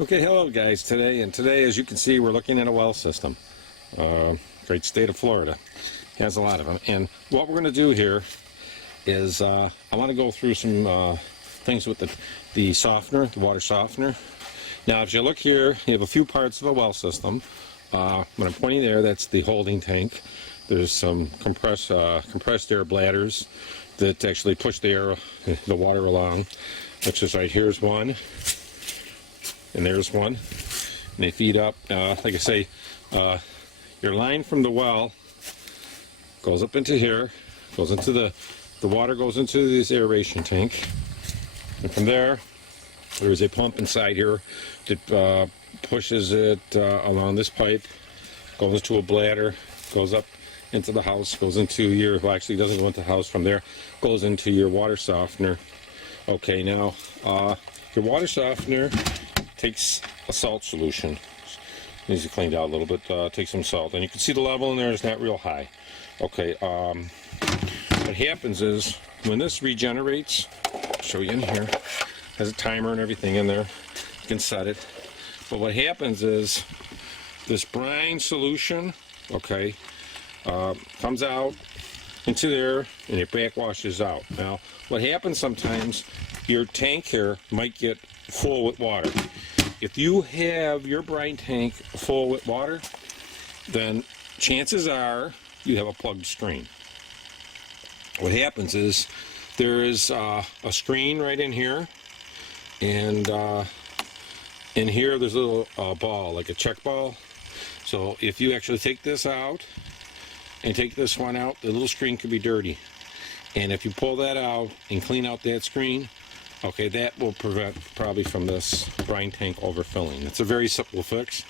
Okay, hello guys. Today, as you can see, we're looking at a well system. Great state of Florida. Has a lot of them. And what we're going to do here is I want to go through some things with the softener, the water softener. Now, if you look here, you have a few parts of a well system. When I'm pointing there, that's the holding tank. There's some compressed air bladders that actually push the water along, which is right here's one. And there's one, and they feed up. Like I say, your line from the well goes up into here, goes into the water goes into this aeration tank, and from there is a pump inside here that pushes it along this pipe, goes into a bladder, goes up into the house, goes into your, well, actually doesn't go into the house, from there goes into your water softener. Okay, now your water softener takes a salt solution. Needs to be cleaned out a little bit. Take some salt, and you can see the level in there is not real high. Okay, what happens is when this regenerates, I'll show you in here, has a timer and everything in there. You can set it. But what happens is this brine solution, okay, comes out into there and it backwashes out. Now, what happens sometimes, your tank here might get full with water. If you have your brine tank full with water, then chances are you have a plugged screen. What happens is there is a screen right in here, and in here there's a little ball, like a check ball. So if you actually take this out and take this one out, the little screen could be dirty. And if you pull that out and clean out that screen, okay, that will prevent probably from this brine tank overfilling. It's a very simple fix.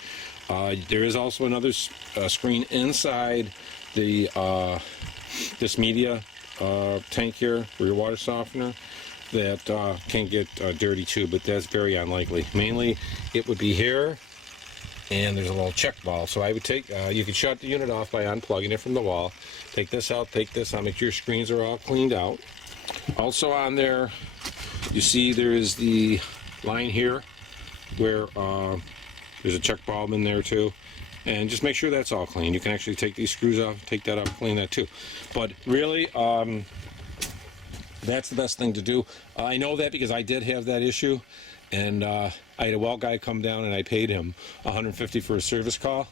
There is also another screen inside the this media tank here for your water softener that can get dirty too, but that's very unlikely. Mainly it would be here, and there's a little check ball. So I would take, you could shut the unit off by unplugging it from the wall. Take this out, take this out, make sure your screens are all cleaned out. Also on there, you see there is the line here where there's a check bulb in there too, and just make sure that's all clean. You can actually take these screws off, take that off, clean that too. But really, that's the best thing to do. I know that because I did have that issue, and I had a well guy come down and I paid him $150 for a service call,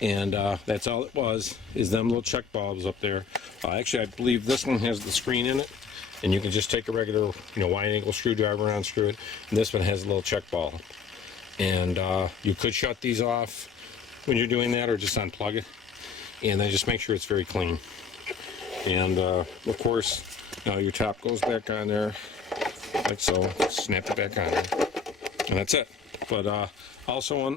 and that's all it was, is them little check bulbs up there. Actually, I believe this one has the screen in it, and you can just take a regular, wide angle screwdriver and unscrew it. And this one has a little check ball. And you could shut these off when you're doing that, or just unplug it. And then just make sure it's very clean. And of course, your top goes back on there, like so. Snap it back on there, and that's it. But also,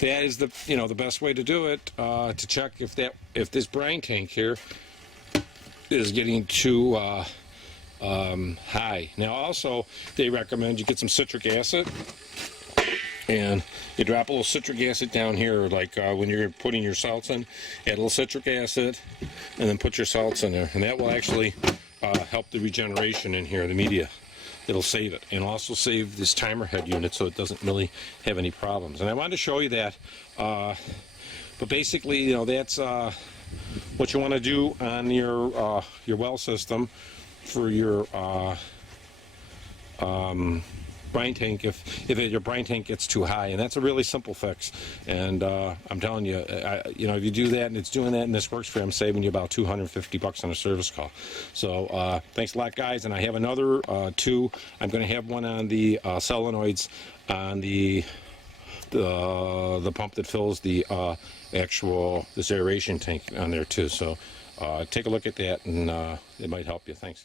that is the best way to do it, to check if this brine tank here is getting too high. Now also, they recommend you get some citric acid, and you drop a little citric acid down here, like when you're putting your salts in, add a little citric acid, and then put your salts in there, and that will actually help the regeneration in here, the media. It'll save it, and also save this timer head unit so it doesn't really have any problems. And I wanted to show you that, but basically, that's what you want to do on your well system for your brine tank if your brine tank gets too high. And that's a really simple fix, and I'm telling you, if you do that and it's doing that and this works for you, I'm saving you about $250 on a service call. So thanks a lot, guys. And I have another two. I'm going to have one on the solenoids on the pump that fills the this aeration tank on there too. So take a look at that, and it might help you. Thanks.